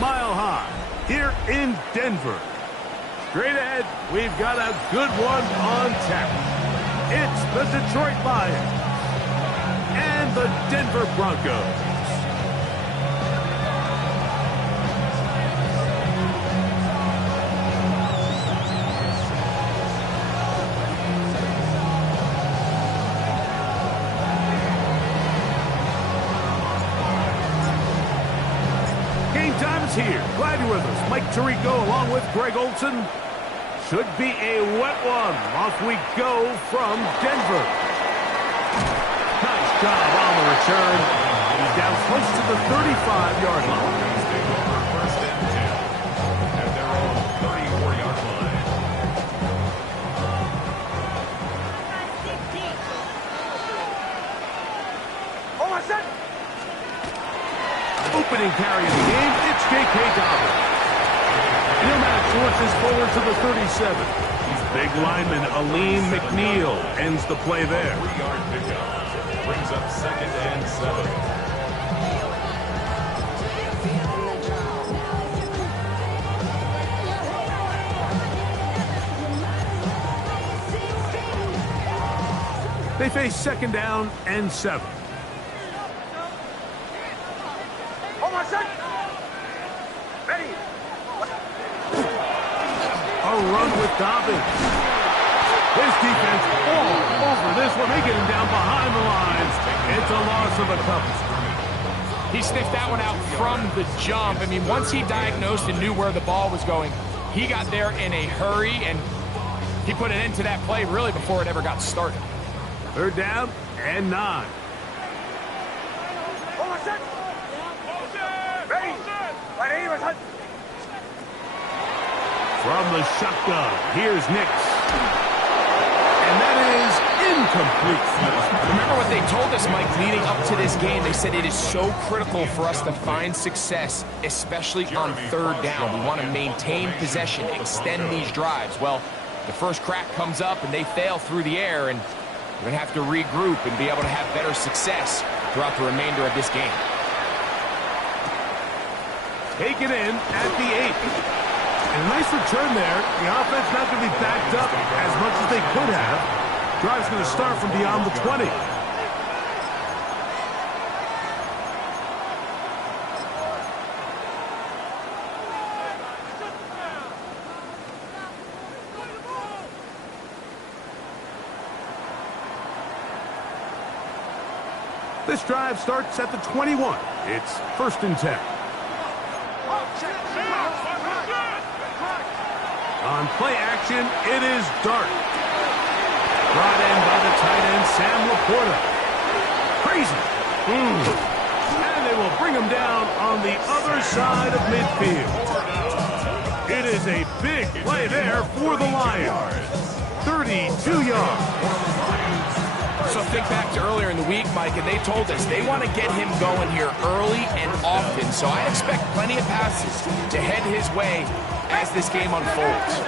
Mile High here in Denver. Straight ahead, we've got a good one on tap. It's the Detroit Lions and the Denver Broncos. Here. Glad you're with us. Mike Tirico along with Greg Olson. Should be a wet one. Off we go from Denver. Nice job on the return. He's down close to the 35-yard line. First and 10 at their own 34-yard line. Oh, my son! Opening carry of the game, it's J.K. Dobbins. He'll now force this forward to the 37. Big lineman Aleem McNeil ends the play there. 3-yard pickup brings up 2nd and 7. They face 2nd down and 7. A run with Dobbins. His defense all over this one. They get him down behind the lines. It's a loss of a couple. He sniffed that one out from the jump. I mean, once he diagnosed and knew where the ball was going, he got there in a hurry, and he put an end to that play really before it ever got started. 3rd down and 9. From the shotgun, here's Nix. And that is incomplete. Remember what they told us, Mike, leading up to this game. They said it is so critical for us to find success, especially on 3rd down. We want to maintain possession, extend these drives. Well, the first crack comes up and they fail through the air, and we're going to have to regroup and be able to have better success throughout the remainder of this game. Taken in at the 8. And a nice return there. The offense not going to be backed up as much as they could have. Drive's going to start from beyond the 20. This drive starts at the 21. It's 1st and 10. On play action, it is Dart. Brought in by the tight end, Sam Laporta. Crazy. And they will bring him down on the other side of midfield. It is a big play there for the Lions. 32 yards. So think back to earlier in the week, Mike, and they told us they want to get him going here early and often. So I expect plenty of passes to head his way as this game unfolds. Here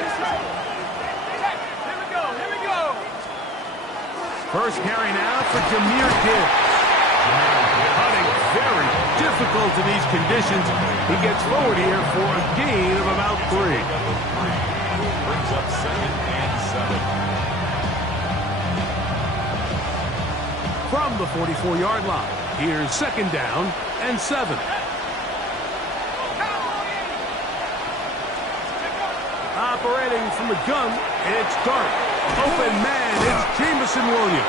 we go. First carry now for Jahmyr Gibbs. Hunting very difficult in these conditions. He gets forward here for a gain of about 3. Brings up 2nd and 7. From the 44-yard line, here's 2nd down and 7. Operating from the gun, it's Dart. Open man, it's Jameson Williams.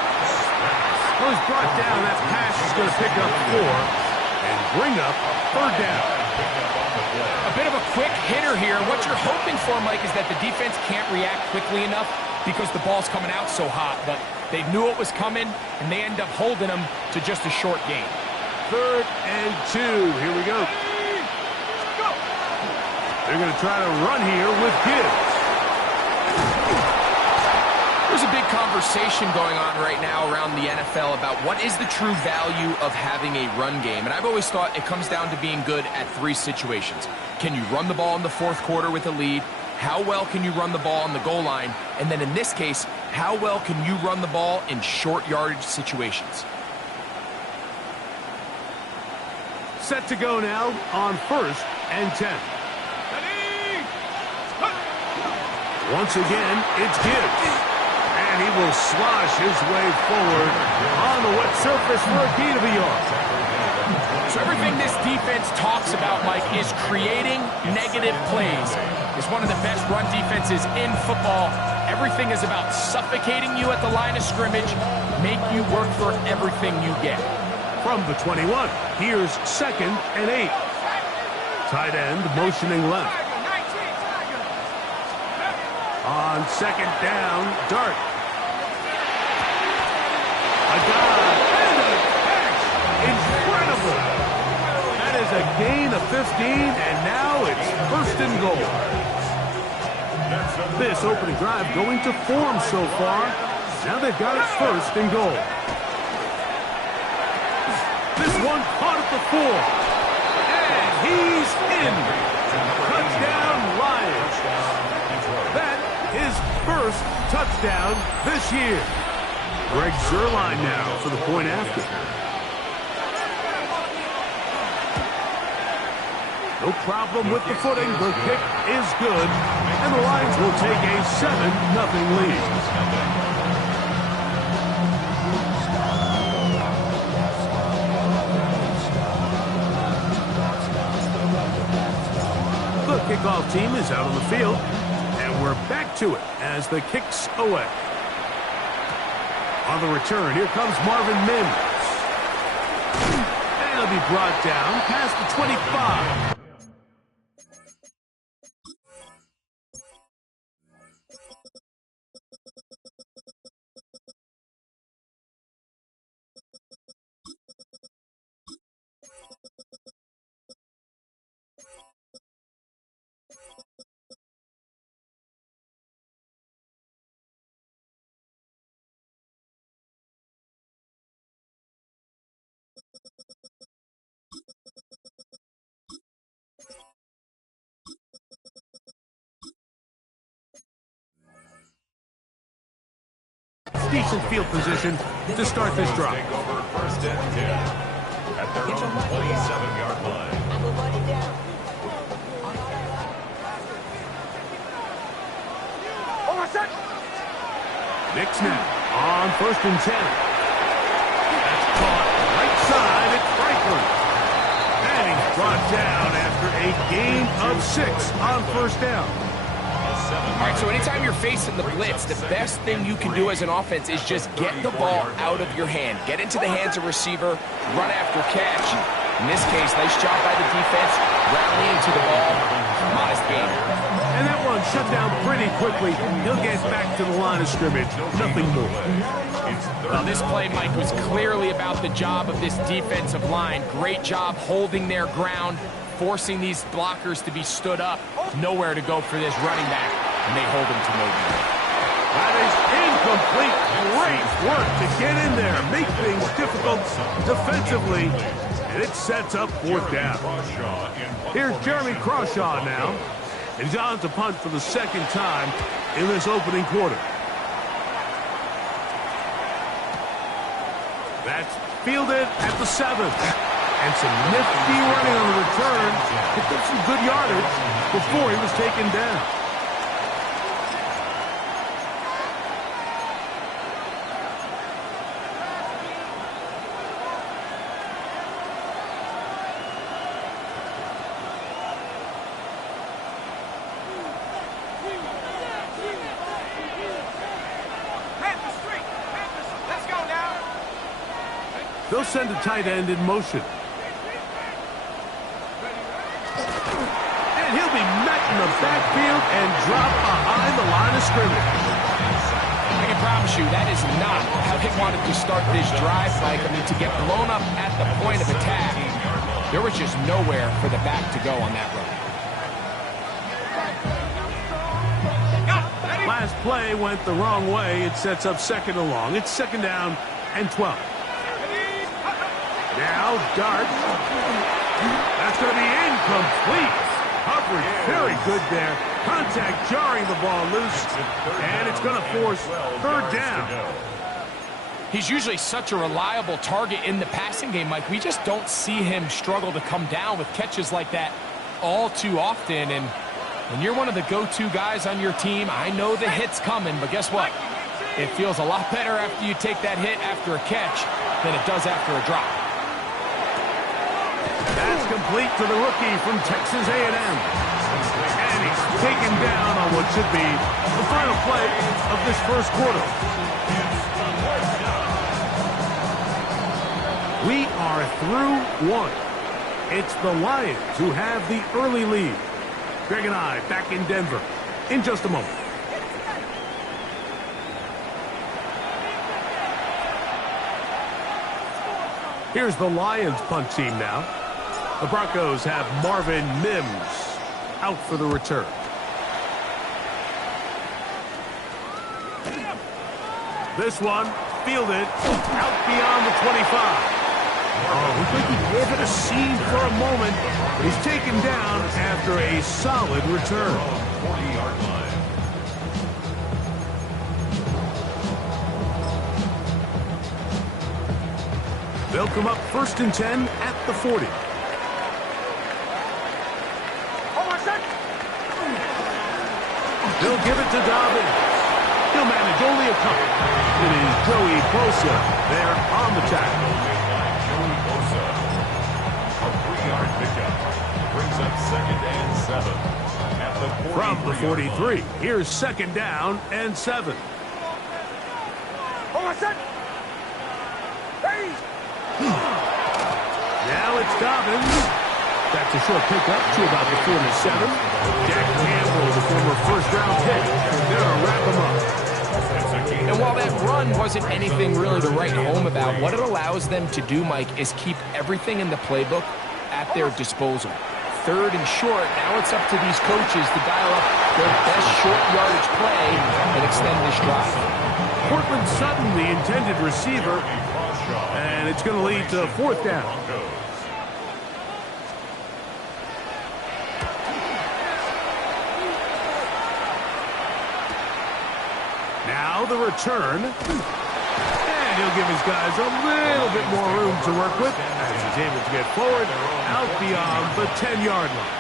Well, he's brought down. That pass is going to pick up 4 and bring up 3rd down. A bit of a quick hitter here. What you're hoping for, Mike, is that the defense can't react quickly enough because the ball's coming out so hot. But they knew it was coming, and they end up holding them to just a short gain. 3rd and 2. Here we go. They're going to try to run here with Gibbs. There's a big conversation going on right now around the NFL about what is the true value of having a run game. And I've always thought it comes down to being good at 3 situations. Can you run the ball in the 4th quarter with a lead? How well can you run the ball on the goal line? And then in this case, how well can you run the ball in short yardage situations? set to go now on 1st and 10. Once again, it's Gibbs. And he will slosh his way forward on the wet surface for a gain of a yard. So everything this defense talks about, Mike, is creating negative plays. It's one of the best run defenses in football. Everything is about suffocating you at the line of scrimmage, make you work for everything you get. From the 21, here's 2nd and 8. Tight end motioning left. On 2nd down, Dart. A dive and a catch. Incredible. That is a gain of 15, and now it's 1st and goal. This opening drive going to form so far. Now they've got it 1st and goal. This one caught at the 4. And he's in. Touchdown, Lions. That his 1st touchdown this year. Greg Zuerlein now for the point after. No problem with the footing. The kick is good. And the Lions will take a 7-0 lead. The kickoff team is out on the field. And we're back to it as the kick's away. On the return, here comes Marvin Mims. And he'll be brought down past the 25. Decent field position to start this drive. Take over 1st and 10 at their own 27-yard line. Knicks now on 1st and 10. That's caught right side at Franklin. And he's brought down after a gain of 6 on 1st down. All right, so anytime you're facing the blitz, the best thing you can do as an offense is just get the ball out of your hand. Get into the hands of receiver, run after catch. In this case, nice job by the defense, rallying to the ball. Modest gain. And that one shut down pretty quickly. He'll get back to the line of scrimmage. Nothing more. Well, this play, Mike, was clearly about the job of this defensive line. Great job holding their ground, forcing these blockers to be stood up. Nowhere to go for this running back, and they hold him to no gain. That is incomplete. Great work to get in there, make things difficult defensively, and it sets up 4th down. Here's Jeremy Crawshaw now. He's on to punt for the 2nd time in this opening quarter. That's fielded at the 7th. And some nifty running on the return. Picked up some good yardage before he was taken down. They'll send a tight end in motion. And he'll be met in the backfield and dropped behind the line of scrimmage. I can promise you that is not how they wanted to start this drive, Mike. I mean, to get blown up at the point of attack, there was just nowhere for the back to go on that run. Last play went the wrong way. It sets up 2nd and long. It's 2nd down and 12. Now, Dart. That's going to be incomplete. Coverage very good there. Contact jarring the ball loose. And it's going to force 3rd down. He's usually such a reliable target in the passing game, Mike. We just don't see him struggle to come down with catches like that all too often. And when you're one of the go-to guys on your team, I know the hit's coming, but guess what? It feels a lot better after you take that hit after a catch than it does after a drop. That's complete to the rookie from Texas A&M. And he's taken down on what should be the final play of this first quarter. We are through one. It's the Lions who have the early lead. Greg and I back in Denver in just a moment. Here's the Lions punt team now. The Broncos have Marvin Mims out for the return. This one fielded out beyond the 25. Oh, we think he gave it a seam for a moment, but he's taken down after a solid return. 40-yard line. They'll come up 1st and 10 at the 40. They'll give it to Dobbins. He'll manage only a couple. It is Joey Bosa there on the tackle. Joey Bosa. A 3-yard pickup. Brings up 2nd and 7. At the 43. From the 43, here's 2nd down and 7. Now it's Dobbins. That's a short pickup to about the 47. Jack Campbell, the former first-round pick. They're going to wrap him up. And while that run wasn't anything really to write home about, what it allows them to do, Mike, is keep everything in the playbook at their disposal. 3rd and short, now it's up to these coaches to dial up their best short yardage play and extend this drive. Cortland Sutton, the intended receiver, and it's going to lead to 4th down. Now the return. And he'll give his guys a little bit more room to work with as he's able to get forward out beyond the 10-yard line.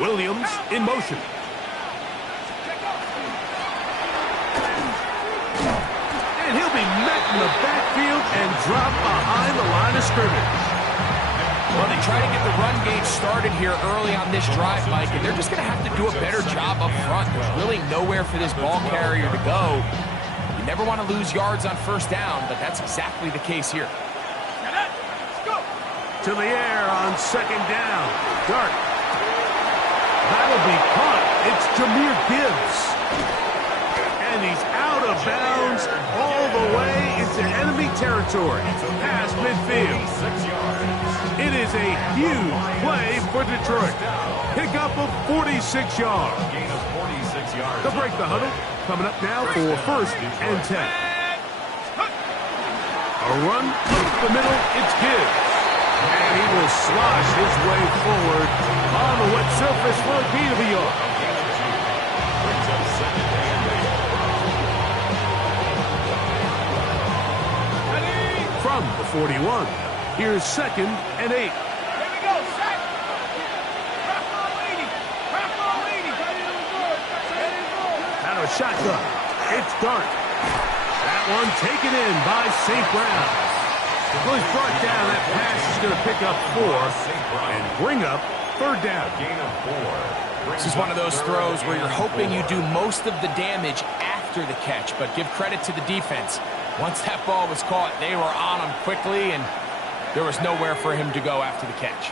Williams in motion. And he'll be met in the backfield and dropped behind the line of scrimmage. Well, they try to get the run game started here early on this drive, Mike, and they're just going to have to do a better job up front. There's really nowhere for this ball carrier to go. You never want to lose yards on 1st down, but that's exactly the case here. To the air on 2nd down. Dart. That'll be caught. It's Jahmyr Gibbs. And he's out of bounds all the way into enemy territory. Past midfield. It is a huge play for Detroit. Pick up of 46 yards. Gain of 46 yards. They'll break the huddle. Coming up now for 1st and 10. A run up the middle. It's Gibbs. And he will slosh his way forward on the wet surface for a gain of a yard. Brings up 2nd and 8. From the 41, here's 2nd and 8. Here we go, set. Out of a shotgun. It's Dart. That one taken in by St. Brown. Well, he's brought down. That pass is going to pick up 4 and bring up 3rd down. Gain of 4. This is one of those throws where you're hoping you do most of the damage after the catch, but give credit to the defense. Once that ball was caught, they were on him quickly, and there was nowhere for him to go after the catch.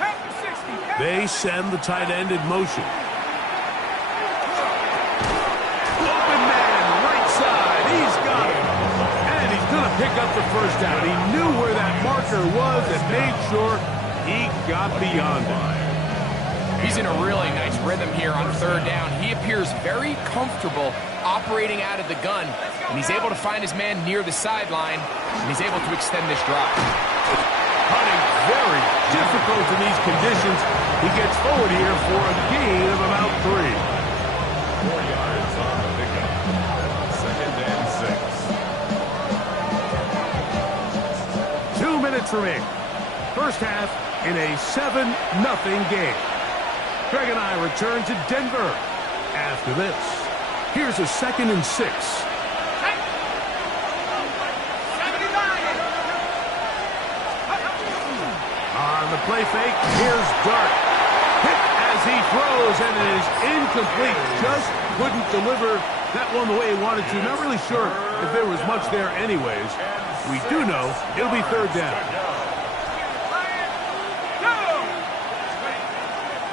They send the tight end in motion. Open man, right side. He's got it. And he's going to pick up the 1st down. He knew where that marker was and made sure he got beyond it. He's in a really nice rhythm here on third down. He appears very comfortable operating out of the gun, and he's able to find his man near the sideline, and he's able to extend this drive. Hunting very difficult in these conditions. He gets forward here for a gain of about 3. 4 yards on the pickup. 2nd and 6. 2 minutes remaining. First half in a 7-0 game. Greg and I return to Denver after this. Here's a 2nd and 6. On the play fake, here's Dart. Hit as he throws, and it is incomplete. Just couldn't deliver that one the way he wanted to. Not really sure if there was much there anyways. We do know it'll be 3rd down.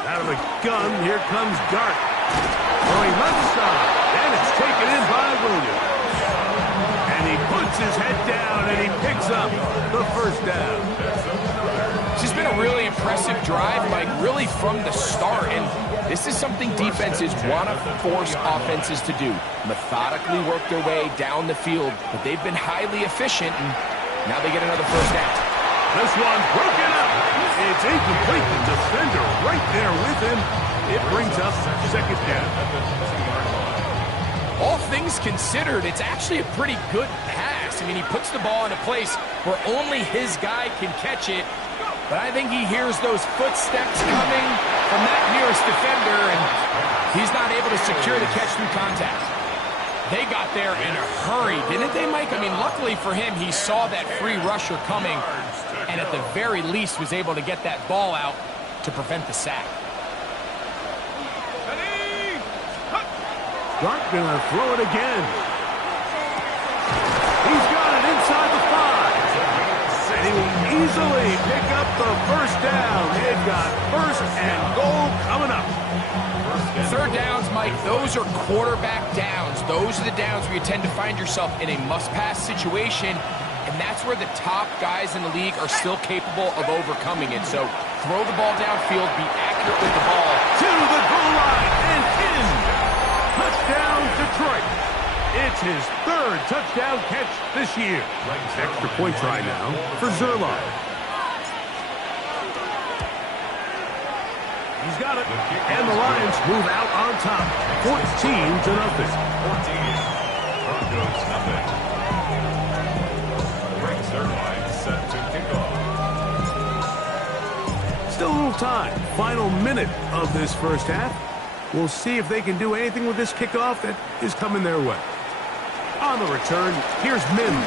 Out of the gun, here comes Dart. Going left side, and it's taken in by Williams. And he puts his head down, and he picks up the 1st down. This has been a really impressive drive, Mike, really from the start. And this is something defenses want to force offenses to do. Methodically work their way down the field, but they've been highly efficient, and now they get another 1st down. This one's broken up. It's incomplete. The defender right there with him. It brings up 2nd down. All things considered, it's actually a pretty good pass. I mean, he puts the ball in a place where only his guy can catch it. But I think he hears those footsteps coming from that nearest defender, and he's not able to secure the catch through contact. They got there in a hurry, didn't they, Mike? I mean, luckily for him, he saw that free rusher coming, and at the very least was able to get that ball out to prevent the sack. Dart gonna throw it again. He's got it inside the 5. And he will easily pick up the 1st down. They've got 1st and goal coming up. 3rd downs, Mike, those are quarterback downs. Those are the downs where you tend to find yourself in a must-pass situation, and that's where the top guys in the league are still capable of overcoming it. So throw the ball downfield, be accurate with the ball. To the goal line and in. Touchdown, Detroit. It's his 3rd touchdown catch this year. Extra point try now for Zerline. He's got it. And the Lions move out on top. 14-0. 14. Broncos nothing. Greg Zerline set to kick off. Still a little time. Final minute of this first half. We'll see if they can do anything with this kickoff that is coming their way. On the return, here's Mims.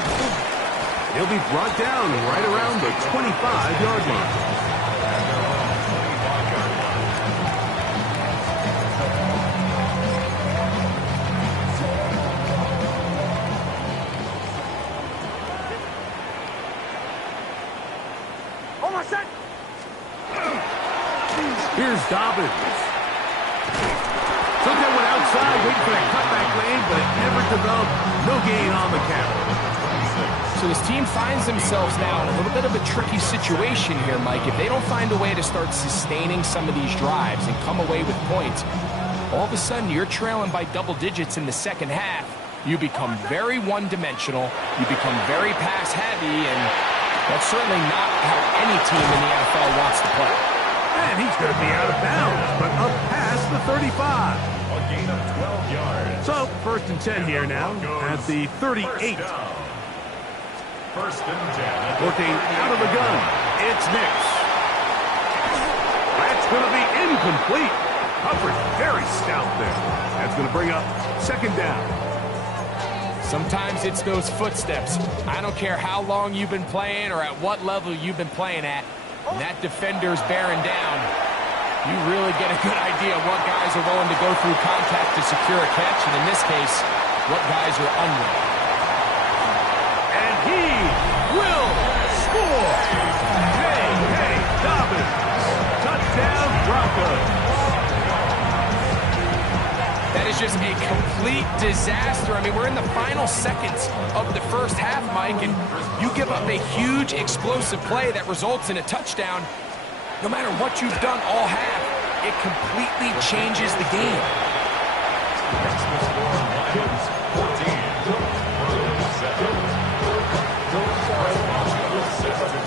He'll be brought down right around the 25-yard line. Here's Dobbins. Took that one outside, waiting for that cutback lane, but it never developed. No gain on the count. So this team finds themselves now in a little bit of a tricky situation here, Mike. If they don't find a way to start sustaining some of these drives and come away with points, all of a sudden you're trailing by double digits in the 2nd half. You become very one-dimensional. You become very pass-heavy, and that's certainly not how any team in the NFL wants to play. And he's going to be out of bounds, but up past the 35. A gain of 12 yards. So, 1st and 10 here now at the 38. 1st and 10. Working out of the gun. It's Nix. That's going to be incomplete. Coverage very stout there. That's going to bring up 2nd down. Sometimes it's those footsteps. I don't care how long you've been playing or at what level you've been playing at. When that defender's bearing down, you really get a good idea of what guys are willing to go through contact to secure a catch, and in this case, what guys are unwilling. And he will score! J.K. Dobbins. Touchdown, Broncos. That is just a complete disaster. I mean, we're in the final seconds of the first half, Mike, and you give up a huge explosive play that results in a touchdown. No matter what you've done all half, it completely changes the game. That's the score. Lions 14.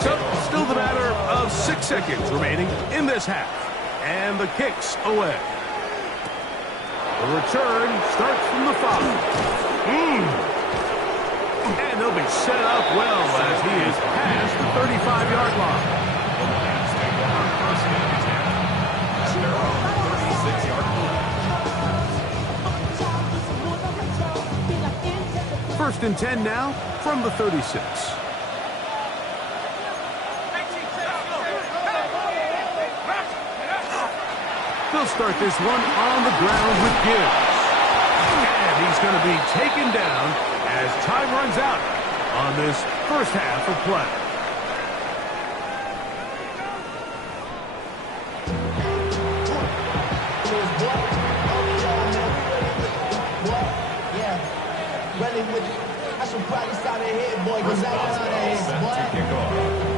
So, still the matter of 6 seconds remaining in this half. And the kick's away. The return starts from the 5. And he'll be set up well as he is past the 35-yard line. The Lions make the first down and 10 at their own 36-yard line. First and 10 now from the 36. They'll start this one on the ground with Gibbs. And he's going to be taken down as time runs out on this first half of play.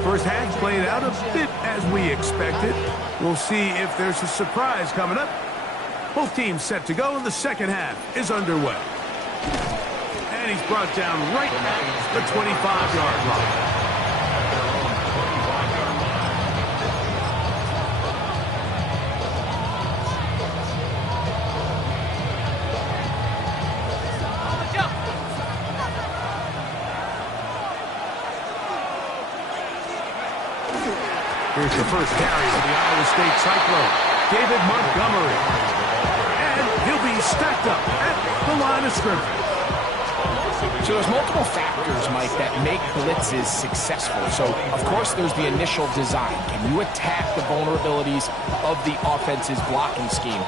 First half played out a bit as we expected. We'll see if there's a surprise coming up. Both teams set to go, and the second half is underway. And he's brought down right at the 25-yard line. Here's the first carry for the Iowa State Cyclone, David Montgomery. And he'll be stacked up at the line of scrimmage. So there's multiple factors, Mike, that make blitzes successful. So, of course, there's the initial design. Can you attack the vulnerabilities of the offense's blocking scheme?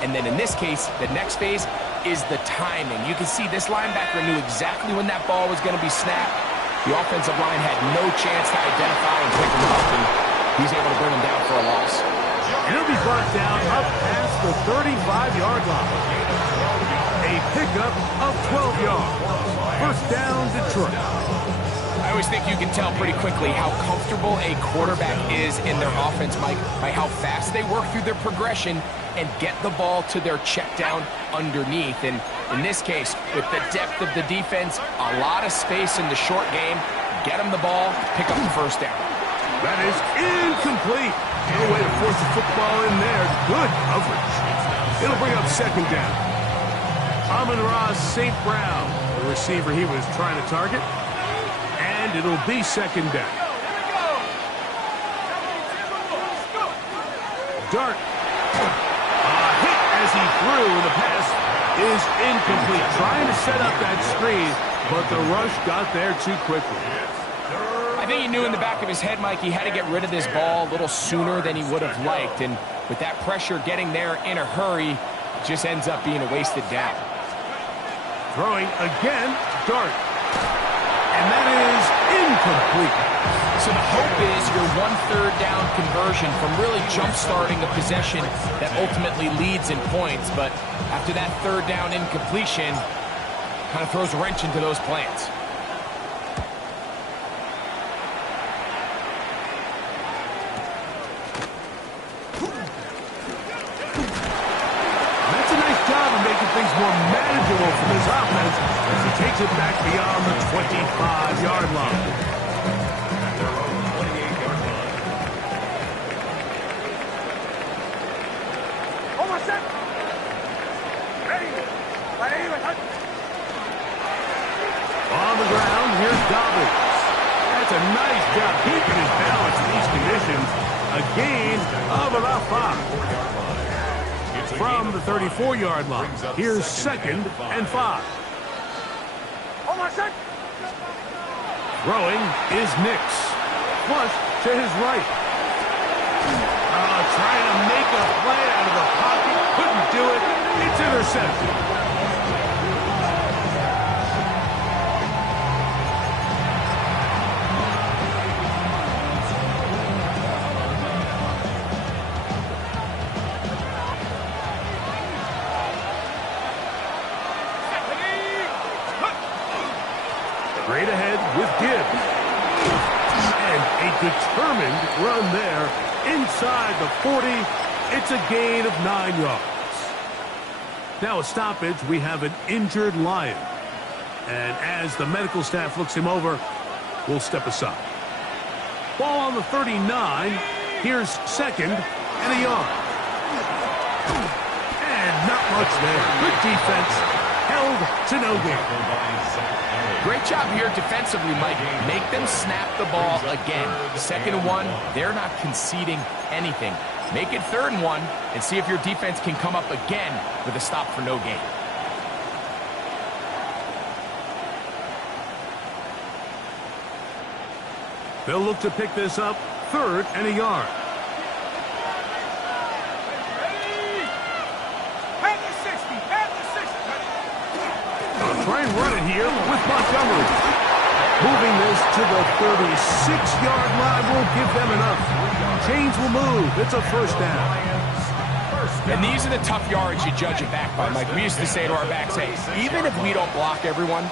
And then in this case, the next phase is the timing. You can see this linebacker knew exactly when that ball was going to be snapped. The offensive line had no chance to identify and pick him up, and he's able to bring him down for a loss. And he'll be brought down up past the 35-yard line. A pickup of 12 yards. First down, Detroit. I always think you can tell pretty quickly how comfortable a quarterback is in their offense, Mike, by how fast they work through their progression and get the ball to their check down underneath. And in this case, with the depth of the defense, a lot of space in the short game, get them the ball, pick up the first down. That is incomplete. No way to force the football in there. Good coverage. It'll bring up second down. Amon-Ra St. Brown, the receiver he was trying to target. And it'll be second down. Dart. A hit as he threw, and the pass is incomplete. Trying to set up that screen, but the rush got there too quickly. I think he knew in the back of his head, Mike, he had to get rid of this ball a little sooner than he would have liked. And with that pressure getting there in a hurry, it just ends up being a wasted down. Throwing again, Dart. And that is incomplete. So the hope is your 1/3 down conversion from really jump-starting a possession that ultimately leads in points. But after that third down incompletion, kind of throws a wrench into those plans. Things more manageable for this offense as he takes it back beyond the 25-yard line. At their own 28-yard line. Almost set. Ready. On the ground, here's Dobbins. That's a nice job keeping his balance in these conditions. A gain of about 5. From the 34-yard line, here's second and 5. Throwing is Nix. Flush to his right. Trying to make a play out of the pocket. Couldn't do it. It's intercepted. Straight ahead with Gibbs. And a determined run there inside the 40 It's a gain of 9 yards. Now a stoppage, we have an injured Lion. And as the medical staff looks him over, we'll step aside. Ball on the 39. Here's second and a yard. And not much there. Good defense. Held to no gain. Great job here defensively, Mike. Make them snap the ball again. 2nd and 1, they're not conceding anything. Make it 3rd and 1 and see if your defense can come up again with a stop for no gain. They'll look to pick this up 3rd and a yard. They'll try and run it here with Montgomery. Moving this to the 36-yard line will give them enough. Chains will move. It's a 1st down. And these are the tough yards you judge it back by, Mike. We used to say to our backs, hey, even if we don't block everyone,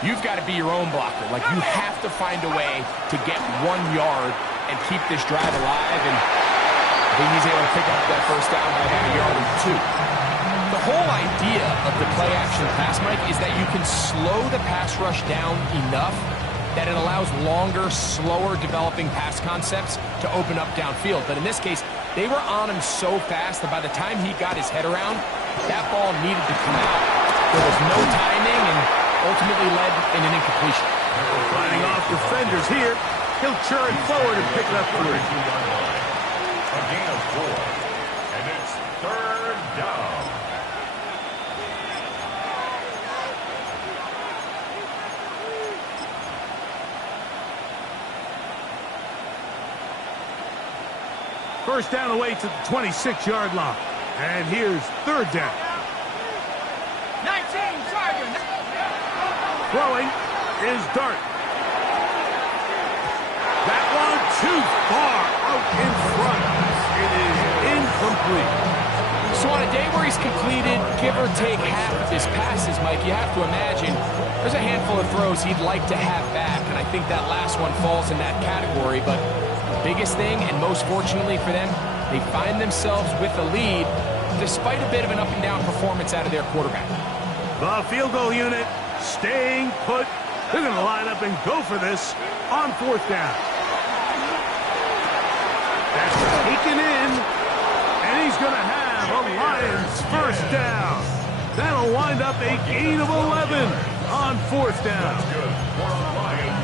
you've got to be your own blocker. Like, you have to find a way to get 1 yard and keep this drive alive. And I think he's able to pick up that 1st down by about a yard or 2. The whole idea of the play-action pass, Mike, is that you can slow the pass rush down enough that it allows longer, slower developing pass concepts to open up downfield. But in this case, they were on him so fast that by the time he got his head around, that ball needed to come out. There was no timing and ultimately led in an incompletion. Fighting off defenders here. He'll churn forward and pick it up 3. A gain of 4. And it's 3rd down. First down away to the 26-yard line. And here's 3rd down. 19, Charger. Throwing is Dart. That one too far out in front. It is incomplete. So on a day where he's completed, give or take half of his passes, Mike, you have to imagine there's a handful of throws he'd like to have back, and I think that last one falls in that category. But the biggest thing, and most fortunately for them, they find themselves with a lead despite a bit of an up-and-down performance out of their quarterback. The field goal unit staying put. They're going to line up and go for this on 4th down. That's taken in, and he's going to have a Lions 1st down. That'll wind up a gain of 11 on 4th down.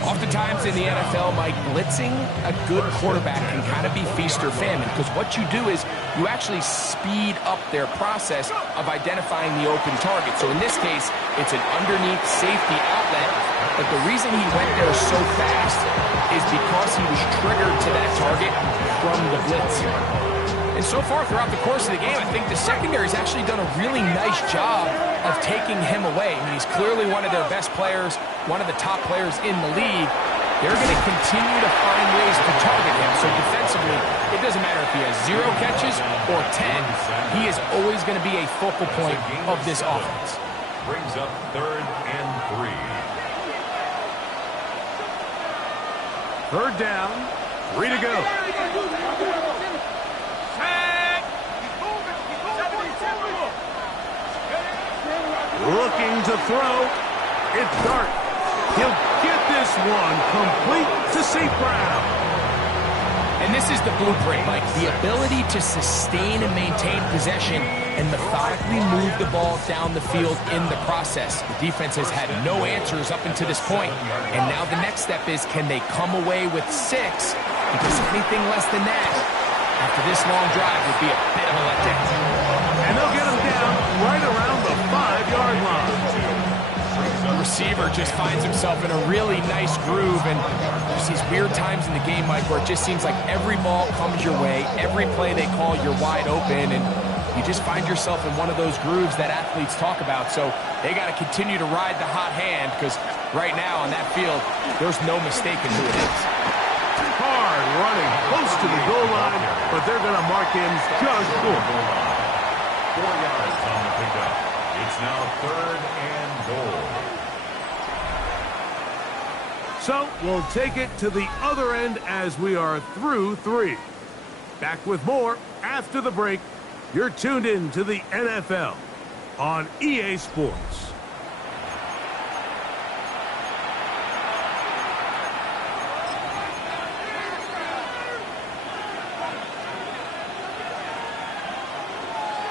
Oftentimes in the NFL, Mike, blitzing a good quarterback can kind of be feast or famine, because what you do is you actually speed up their process of identifying the open target. So in this case, it's an underneath safety outlet, but the reason he went there so fast is because he was triggered to that target from the blitz. And so far throughout the course of the game, I think the secondary's actually done a really nice job of taking him away. I mean, he's clearly one of their best players, one of the top players in the league. They're going to continue to find ways to target him. So defensively, it doesn't matter if he has 0 catches or 10. He is always going to be a focal point of this offense. Brings up 3rd and 3. 3rd down, 3 to go. Looking to throw. It's Dart. He'll get this one complete to St. Brown. And this is the blueprint, Mike. The ability to sustain and maintain possession and methodically move the ball down the field in the process. The defense has had no answers up until this point. And now the next step is, can they come away with 6? Because anything less than that, after this long drive, would be a bit of a letdown. And they'll get him down right around the 5-yard line. The receiver just finds himself in a really nice groove, and there's these weird times in the game, Mike, where it just seems like every ball comes your way, every play they call, you're wide open, and you just find yourself in one of those grooves that athletes talk about. So they got to continue to ride the hot hand, because right now on that field, there's no mistaking who it is. Hard running close to the goal line, but they're going to mark him just short. 4 yards on the pickup. It's now 3rd and goal. So we'll take it to the other end as we are through 3. Back with more after the break You're tuned in to the NFL on EA Sports.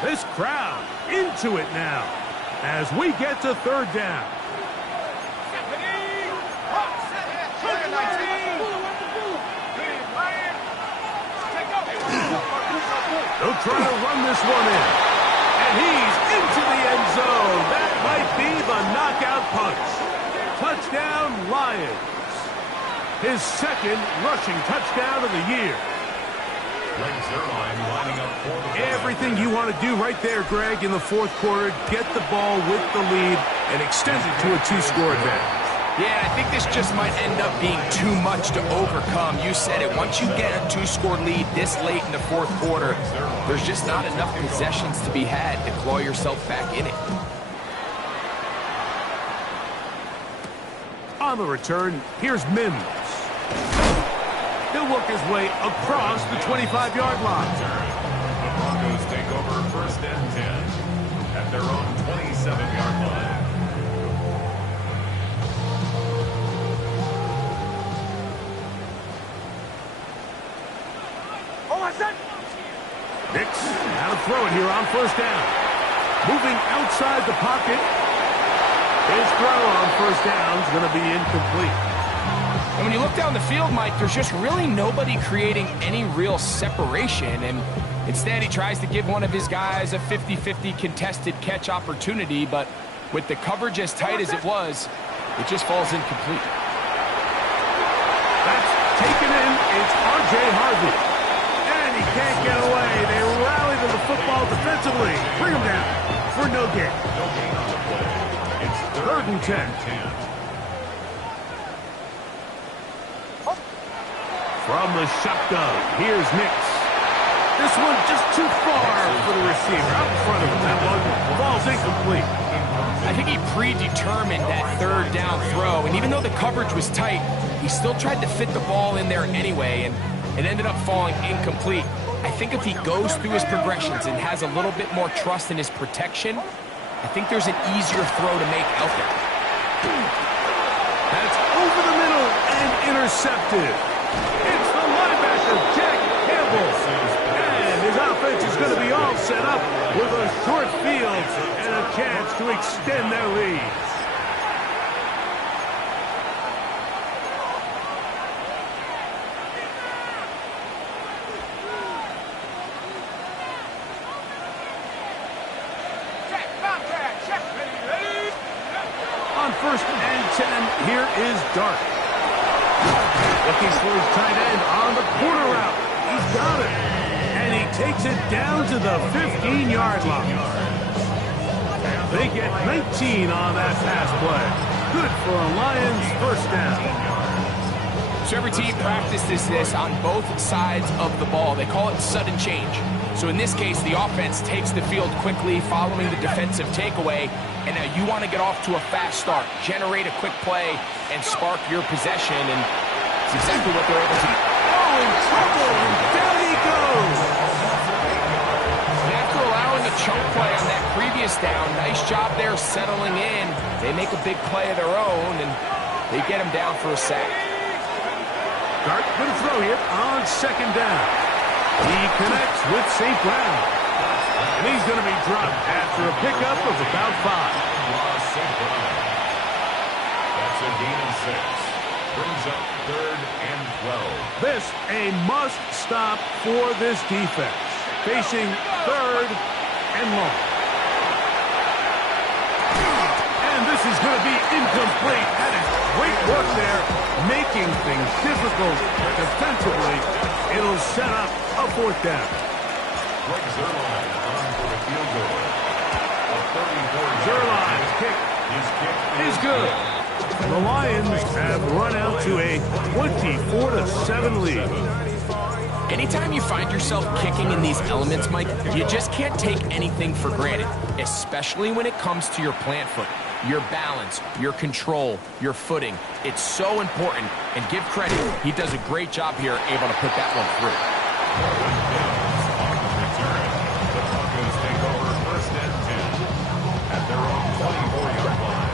This crowd into it now as we get to third down. They'll try to run this one in. And he's into the end zone. That might be the knockout punch. Touchdown, Lions. His second rushing touchdown of the year. Everything you want to do right there, Greg, in the fourth quarter, get the ball with the lead and extend it to a two-score advantage. Yeah, I think this just might end up being too much to overcome. You said it. Once you get a two-score lead this late in the fourth quarter, there's just not enough possessions to be had to claw yourself back in it. On the return, here's Mims. He'll work his way across the 25-yard line. The Broncos take over first and 10 at their own 27-yard line. Nix, how to throw it here on first down. Moving outside the pocket. His throw on first down is going to be incomplete. And when you look down the field, Mike, there's just really nobody creating any real separation. And instead, he tries to give one of his guys a 50-50 contested catch opportunity. But with the coverage as tight as it was, it just falls incomplete. That's taken in. It's R.J. Harvey. He can't get away. They rally to the football defensively. Bring him down for no gain. No gain on the play. It's third and 10. From the shotgun, here's Nix. This one just too far for the receiver. Out in front of him. That one falls incomplete. I think he predetermined that third down throw, and even though the coverage was tight, he still tried to fit the ball in there anyway, and it ended up falling incomplete. I think if he goes through his progressions and has a little bit more trust in his protection, I think there's an easier throw to make out there. That's over the middle and intercepted. It's the linebacker, Jack Campbell. And his offense is going to be all set up with a short field and a chance to extend their lead. First and 10, here is Dart. Looking for his tight end on the corner route. He's got it. And he takes it down to the 15-yard line. They get 19 on that pass play. Good for a Lions first down. So every team practices this on both sides of the ball. They call it sudden change. So in this case, the offense takes the field quickly following the defensive takeaway, and now you want to get off to a fast start, generate a quick play, and spark your possession, and it's exactly what they're able to do. Oh, in trouble, and down he goes! And after allowing a chunk play on that previous down, nice job there settling in. They make a big play of their own, and they get him down for a sack. Dart going to throw here on second down. He connects with St. Brown. And he's going to be dropped after a pickup of about 5. That's a gain of 6. Brings up third and 12. This a must stop for this defense. Facing third and long. And this is going to be incomplete. That is great work there, making things difficult defensively. It'll set up a fourth down. Greg Zuerlein on for the field goal. A 34-yard Zuerlein's kick is good. The Lions have run out to a 24-7 lead. Anytime you find yourself kicking in these elements, Mike, you just can't take anything for granted, especially when it comes to your plant foot. Your balance, your control, your footing. It's so important, and give credit. He does a great job here able to put that one through. 24-yard line.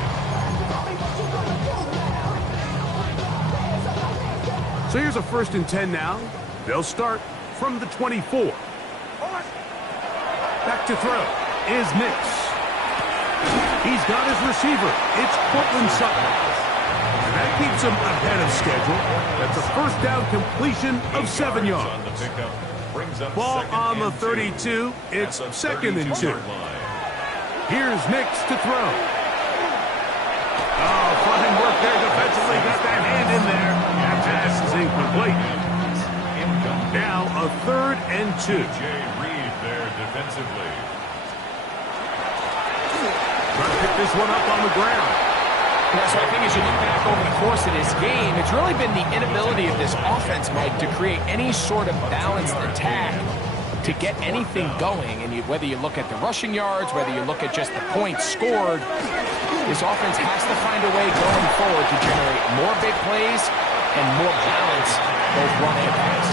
So here's a 1st and 10 now. They'll start from the 24. Back to throw is Nix. He's got his receiver. It's Cortland Sutton. And that keeps him ahead of schedule. That's a 1st down completion of 7 yards. On the pickup, brings up Ball second on the and 32. It's 2nd and 2. Here's Nix to throw. Oh, fine work there defensively. Got that hand in there. That pass is incomplete. Now a 3rd and 2. Jay Reed there defensively. Trying to pick this one up on the ground. Yeah, so I think as you look back over the course of this game, it's really been the inability of this offense, Mike, to create any sort of balanced attack to get anything going. And whether you look at the rushing yards, whether you look at just the points scored, this offense has to find a way going forward to generate more big plays and more balance, both run and pass.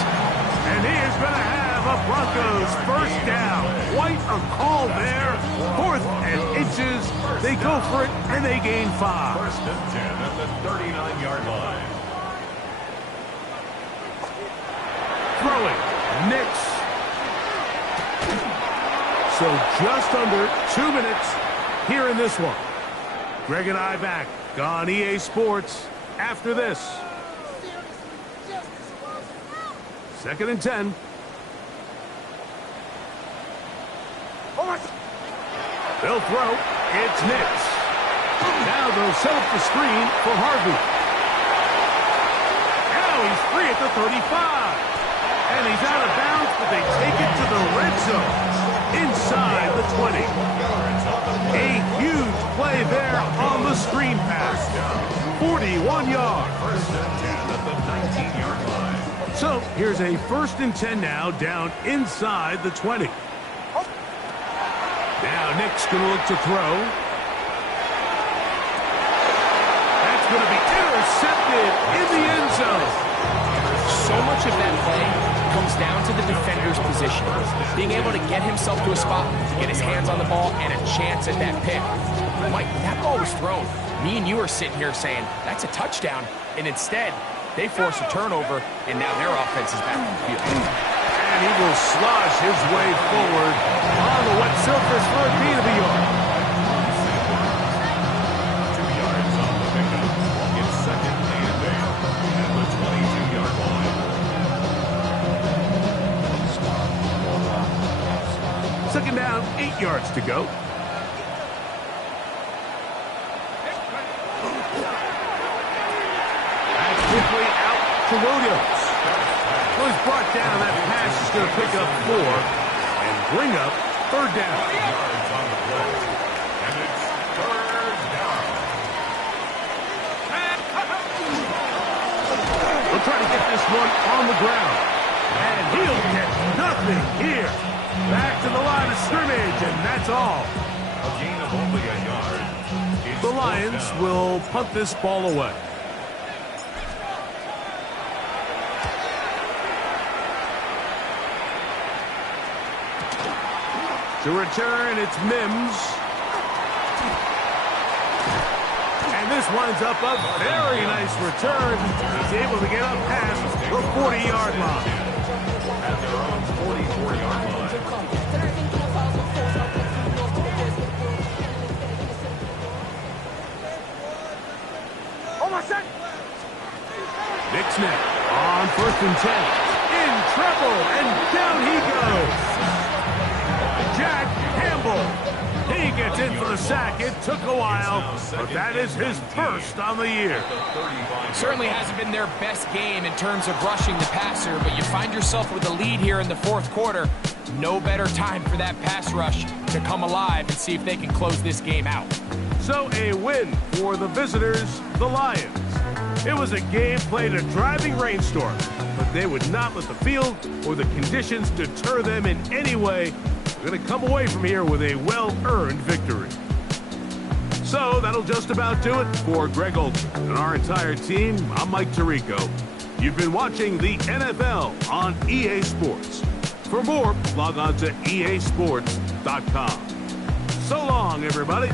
And he is going to have a Broncos 1st down. Quite a call there. 4th and inches. They go for it, and they gain 5. 1st and 10 at the 39-yard line. Throwing. Nix. So just under 2 minutes here in this one. Greg and I back on EA Sports after this. 2nd and 10. They'll throw. It's Nix. Now they'll set up the screen for Harvey. Now he's free at the 35. And he's out of bounds, but they take it to the red zone. Inside the 20. A huge play there on the screen pass. 41 yards. 1st and 10 at the 19-yard line. So here's a 1st and 10 now down inside the 20. Now Nick's going to look to throw. That's going to be intercepted in the end zone. So much of that play comes down to the defender's position. Being able to get himself to a spot, to get his hands on the ball, and a chance at that pick. Mike, that ball was thrown. Me and you are sitting here saying, that's a touchdown. And instead, they force a turnover, and now their offense is back on the field. And he will slosh his way forward on the wet surface for a gain of a yard. 2 yards on the pickup. It's 2nd and 8 at the 22-yard line. 2nd down, 8 yards to go. That's quickly out to Williams. Well, he's brought down. That pass is going to pick up 4 and bring up 3rd down. Yards on the play. And it's 3rd down. We'll try to get this one on the ground. And he'll get nothing here. Back to the line of scrimmage, and that's all. A gain of only a yard. It's The Lions will punt this ball away. To return, it's Mims. And this winds up a very nice return. He's able to get up past the 40-yard line. at their own 44-yard line. Nixon on 1st and 10. In trouble, and down he goes. Jack Campbell. He gets in for the sack. It took a while, but that is his first on the year. Certainly hasn't been their best game in terms of rushing the passer, but you find yourself with a lead here in the 4th quarter. No better time for that pass rush to come alive and see if they can close this game out. So a win for the visitors, the Lions. It was a game played in a driving rainstorm, but they would not let the field or the conditions deter them in any way. They're going to come away from here with a well-earned victory. So that'll just about do it for Greg Olson and our entire team. I'm Mike Tirico. You've been watching the NFL on EA Sports. For more, log on to easports.com. So long, everybody.